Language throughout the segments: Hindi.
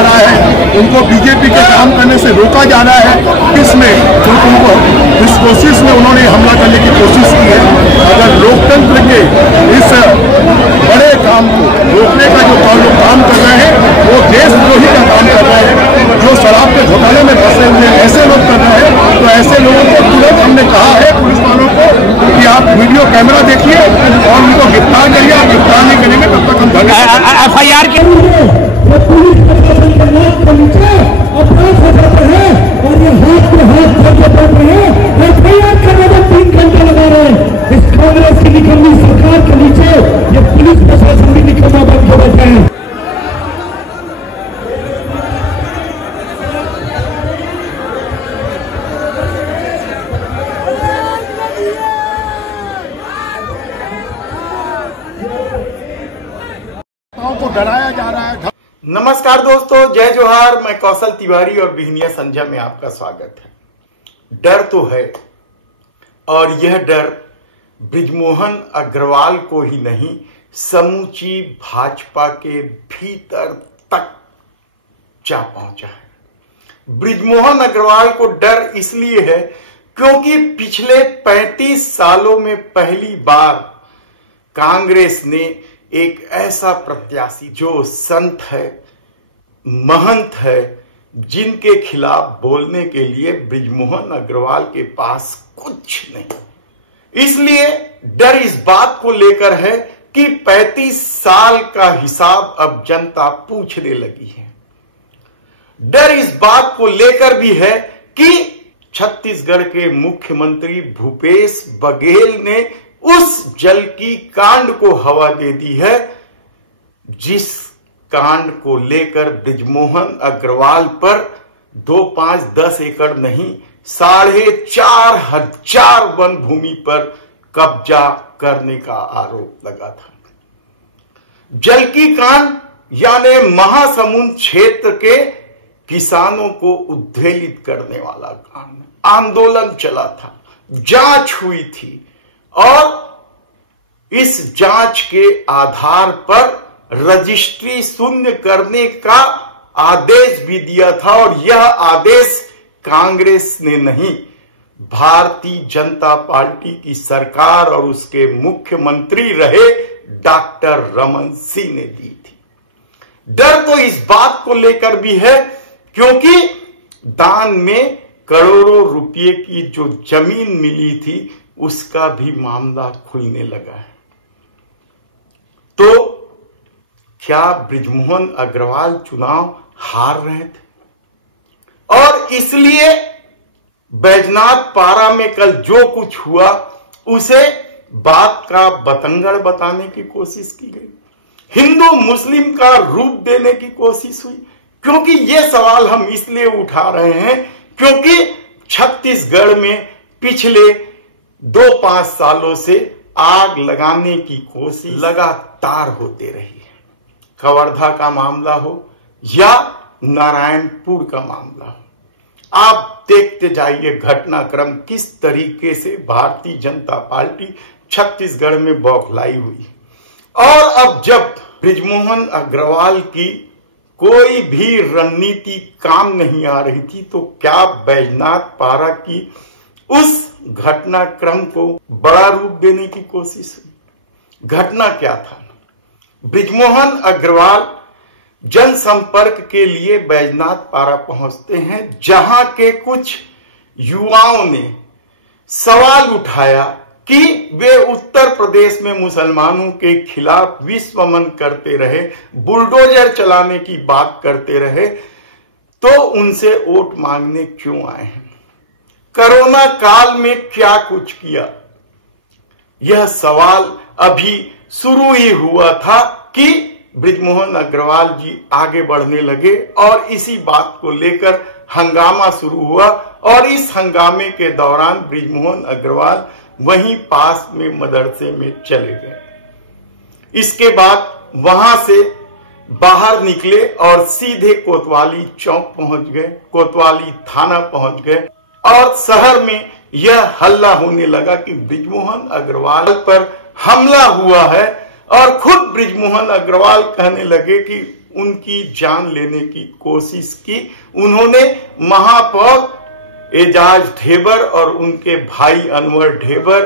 जा रहा है, उनको बीजेपी के काम करने से रोका जा रहा है। इसमें जो उनको इस कोशिश में उन्होंने हमला करने की कोशिश की है। अगर लोकतंत्र के इस बड़े काम को रोकने का जो लोग काम कर रहे हैं वो देशद्रोही का काम कर रहे हैं। जो शराब के घोटाले में फंसे हुए ऐसे लोग कर रहे हैं, तो ऐसे लोगों को तुरंत हमने कहा है पुलिस वालों को कि आप वीडियो कैमरा देखिए और उनको गिरफ्तार करिए। आप गिरफ्तार नहीं करेंगे तब तक हम FIR के पुलिस प्रशासन के नाक के नीचे अपराध हो जाते हैं और ये हाथ पे हाथ धरके पड़ रहे हैं। FIR करने में 3 घंटे लगा रहे हैं। इस कांग्रेस की निकम्मी सरकार के नीचे ये पुलिस प्रशासन भी निकम्मा बन के बैठे हैं। को डराया जा रहा है। नमस्कार दोस्तों, जय जोहार। मैं कौशल तिवारी और बिहनिया संध्या में आपका स्वागत है। डर तो है और यह डर बृजमोहन अग्रवाल को ही नहीं, समूची भाजपा के भीतर तक जा पहुंचा है। बृजमोहन अग्रवाल को डर इसलिए है क्योंकि पिछले 35 सालों में पहली बार कांग्रेस ने एक ऐसा प्रत्याशी जो संत है, महंत है, जिनके खिलाफ बोलने के लिए बृजमोहन अग्रवाल के पास कुछ नहीं। इसलिए डर इस बात को लेकर है कि 35 साल का हिसाब अब जनता पूछने लगी है। डर इस बात को लेकर भी है कि छत्तीसगढ़ के मुख्यमंत्री भूपेश बघेल ने उस जल की कांड को हवा दे दी है, जिस कांड को लेकर बृजमोहन अग्रवाल पर 2, 5, 10 एकड़ नहीं 4,500 वन भूमि पर कब्जा करने का आरोप लगा था। जल की कांड यानी महासमुंद क्षेत्र के किसानों को उद्वेलित करने वाला कांड, आंदोलन चला था, जांच हुई थी और इस जांच के आधार पर रजिस्ट्री शून्य करने का आदेश भी दिया था। और यह आदेश कांग्रेस ने नहीं, भारतीय जनता पार्टी की सरकार और उसके मुख्यमंत्री रहे डॉक्टर रमन सिंह ने दी थी। डर तो इस बात को लेकर भी है क्योंकि दान में करोड़ों रुपए की जो जमीन मिली थी उसका भी मामला खुलने लगा है। तो क्या बृजमोहन अग्रवाल चुनाव हार रहे थे और इसलिए बैजनाथ पारा में कल जो कुछ हुआ उसे बात का बतंगड़ बताने की कोशिश की गई, हिंदू मुस्लिम का रूप देने की कोशिश हुई। क्योंकि ये सवाल हम इसलिए उठा रहे हैं क्योंकि छत्तीसगढ़ में पिछले 2-5 सालों से आग लगाने की कोशिश लगातार होते रही है। कवर्धा का मामला हो या नारायणपुर का मामला हो, आप देखते जाइए घटनाक्रम किस तरीके से भारतीय जनता पार्टी छत्तीसगढ़ में बौखलाई हुई। और अब जब बृजमोहन अग्रवाल की कोई भी रणनीति काम नहीं आ रही थी तो क्या बैजनाथ पारा की उस घटनाक्रम को बड़ा रूप देने की कोशिश हुई। घटना क्या था? बृजमोहन अग्रवाल जनसंपर्क के लिए बैजनाथ पारा पहुंचते हैं, जहां के कुछ युवाओं ने सवाल उठाया कि वे उत्तर प्रदेश में मुसलमानों के खिलाफ विश्वमन करते रहे, बुलडोजर चलाने की बात करते रहे, तो उनसे वोट मांगने क्यों आए हैं? कोरोना काल में क्या कुछ किया? यह सवाल अभी शुरू ही हुआ था कि बृजमोहन अग्रवाल जी आगे बढ़ने लगे और इसी बात को लेकर हंगामा शुरू हुआ। और इस हंगामे के दौरान बृजमोहन अग्रवाल वहीं पास में मदरसे में चले गए। इसके बाद वहां से बाहर निकले और सीधे कोतवाली चौक पहुंच गए, कोतवाली थाना पहुंच गए और शहर में यह हल्ला होने लगा कि बृजमोहन अग्रवाल पर हमला हुआ है। और खुद बृजमोहन अग्रवाल कहने लगे कि उनकी जान लेने की कोशिश की। उन्होंने महापौर एजाज ढेबर और उनके भाई अनवर ढेबर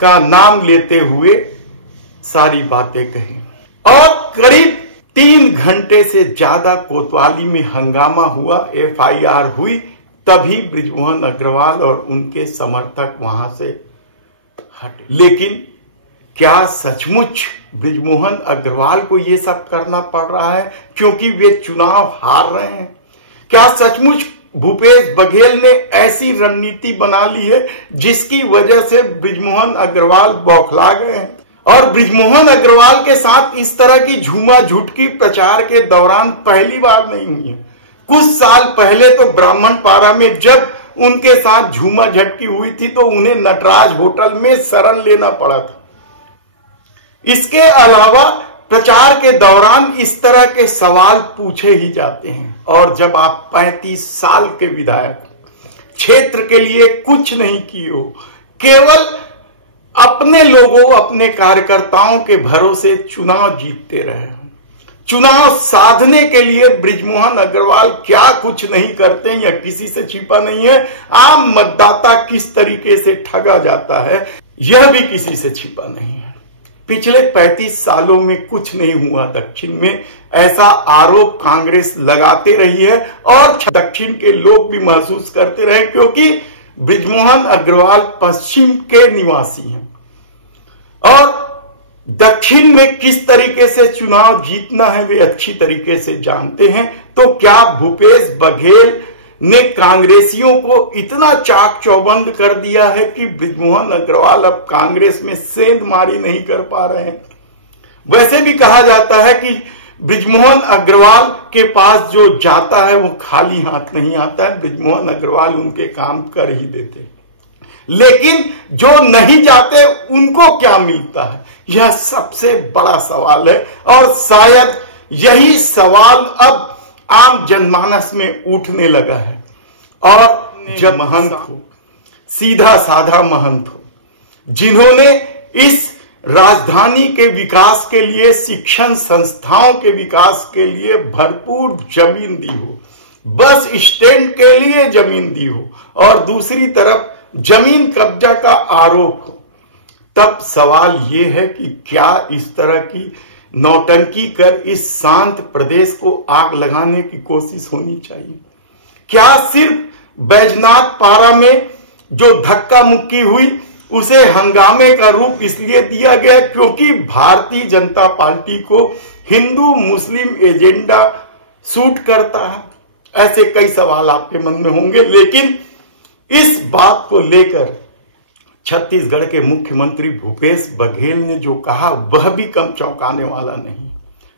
का नाम लेते हुए सारी बातें कही और करीब 3 घंटे से ज्यादा कोतवाली में हंगामा हुआ, FIR हुई। तभी बृजमोहन अग्रवाल और उनके समर्थक वहां से हटे। लेकिन क्या सचमुच बृजमोहन अग्रवाल को यह सब करना पड़ रहा है क्योंकि वे चुनाव हार रहे हैं? क्या सचमुच भूपेश बघेल ने ऐसी रणनीति बना ली है जिसकी वजह से बृजमोहन अग्रवाल बौखला गए हैं? और बृजमोहन अग्रवाल के साथ इस तरह की झूमा झुटकी प्रचार के दौरान पहली बार नहीं हुई है। कुछ साल पहले तो ब्राह्मणपारा में जब उनके साथ झूमा झटकी हुई थी तो उन्हें नटराज होटल में शरण लेना पड़ा था। इसके अलावा प्रचार के दौरान इस तरह के सवाल पूछे ही जाते हैं। और जब आप 35 साल के विधायक क्षेत्र के लिए कुछ नहीं किए हो, केवल अपने लोगों, अपने कार्यकर्ताओं के भरोसे चुनाव जीतते रहे, चुनाव साधने के लिए बृजमोहन अग्रवाल क्या कुछ नहीं करते या किसी से छिपा नहीं है। आम मतदाता किस तरीके से ठगा जाता है यह भी किसी से छिपा नहीं है। पिछले 35 सालों में कुछ नहीं हुआ दक्षिण में, ऐसा आरोप कांग्रेस लगाते रही है और दक्षिण के लोग भी महसूस करते रहे क्योंकि बृजमोहन अग्रवाल पश्चिम के निवासी हैं और दक्षिण में किस तरीके से चुनाव जीतना है वे अच्छी तरीके से जानते हैं। तो क्या भूपेश बघेल ने कांग्रेसियों को इतना चाक चौबंद कर दिया है कि बृजमोहन अग्रवाल अब कांग्रेस में सेंधमारी नहीं कर पा रहे हैं? वैसे भी कहा जाता है कि बृजमोहन अग्रवाल के पास जो जाता है वो खाली हाथ नहीं आता है, बृजमोहन अग्रवाल उनके काम कर ही देते। लेकिन जो नहीं जाते उनको क्या मिलता है, यह सबसे बड़ा सवाल है और शायद यही सवाल अब आम जनमानस में उठने लगा है। और जब महंत हो, सीधा साधा महंत हो, जिन्होंने इस राजधानी के विकास के लिए, शिक्षण संस्थाओं के विकास के लिए भरपूर जमीन दी हो, बस स्टैंड के लिए जमीन दी हो और दूसरी तरफ जमीन कब्जा का आरोप हो, तब सवाल यह है कि क्या इस तरह की नौटंकी कर इस शांत प्रदेश को आग लगाने की कोशिश होनी चाहिए? क्या सिर्फ बैजनाथ पारा में जो धक्का मुक्की हुई उसे हंगामे का रूप इसलिए दिया गया क्योंकि भारतीय जनता पार्टी को हिंदू मुस्लिम एजेंडा सूट करता है? ऐसे कई सवाल आपके मन में होंगे, लेकिन इस बात को लेकर छत्तीसगढ़ के मुख्यमंत्री भूपेश बघेल ने जो कहा वह भी कम चौंकाने वाला नहीं।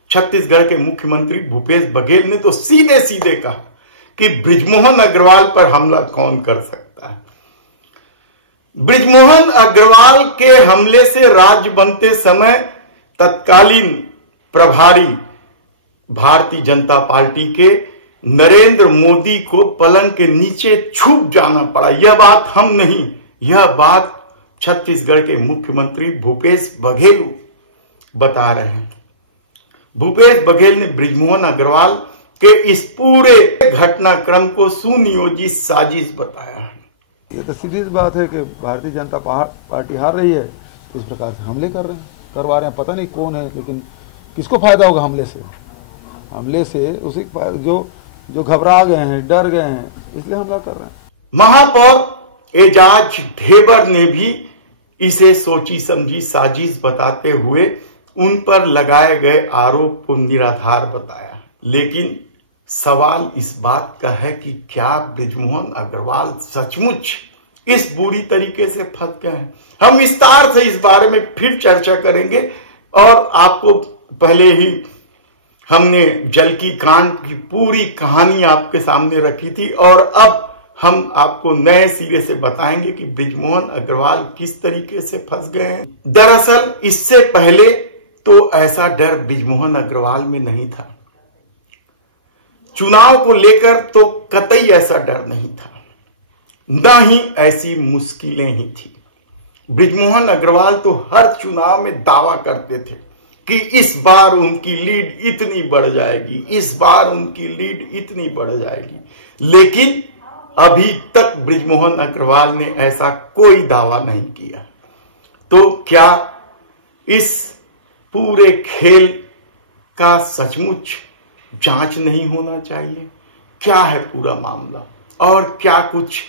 छत्तीसगढ़ के मुख्यमंत्री भूपेश बघेल ने तो सीधे सीधे कहा कि बृजमोहन अग्रवाल पर हमला कौन कर सकता है। बृजमोहन अग्रवाल के हमले से राज्य बनते समय तत्कालीन प्रभारी भारतीय जनता पार्टी के नरेंद्र मोदी को पलंग के नीचे छुप जाना पड़ा। यह बात हम नहीं, यह बात छत्तीसगढ़ के मुख्यमंत्री भूपेश बघेल बता रहे हैं। भूपेश बघेल ने बृजमोहन अग्रवाल के इस पूरे घटनाक्रम को सुनियोजित साजिश बताया है। ये तो सीधी बात है कि भारतीय जनता पार्टी हार रही है तो इस प्रकार से हमले करवा रहे हैं। पता नहीं कौन है, लेकिन किसको फायदा होगा हमले से उसी जो घबरा गए हैं, डर गए हैं, इसलिए हमला कर रहे हैं। महापौर एजाज ढेबर ने भी इसे सोची समझी साजिश बताते हुए उन पर लगाए गए आरोप को निराधार बताया। लेकिन सवाल इस बात का है कि क्या बृजमोहन अग्रवाल सचमुच इस बुरी तरीके से फंस गए हैं? हम विस्तार से इस बारे में फिर चर्चा करेंगे और आपको पहले ही हमने जल की कांड की पूरी कहानी आपके सामने रखी थी और अब हम आपको नए सिरे से बताएंगे कि बृजमोहन अग्रवाल किस तरीके से फंस गए हैं। दरअसल इससे पहले तो ऐसा डर बृजमोहन अग्रवाल में नहीं था। चुनाव को लेकर तो कतई ऐसा डर नहीं था, न ही ऐसी मुश्किलें ही थी। बृजमोहन अग्रवाल तो हर चुनाव में दावा करते थे कि इस बार उनकी लीड इतनी बढ़ जाएगी, इस बार उनकी लीड इतनी बढ़ जाएगी, लेकिन अभी तक बृजमोहन अग्रवाल ने ऐसा कोई दावा नहीं किया। तो क्या इस पूरे खेल का सचमुच जांच नहीं होना चाहिए? क्या है पूरा मामला और क्या कुछ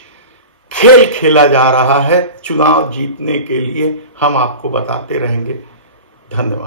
खेल खेला जा रहा है चुनाव जीतने के लिए, हम आपको बताते रहेंगे। धन्यवाद।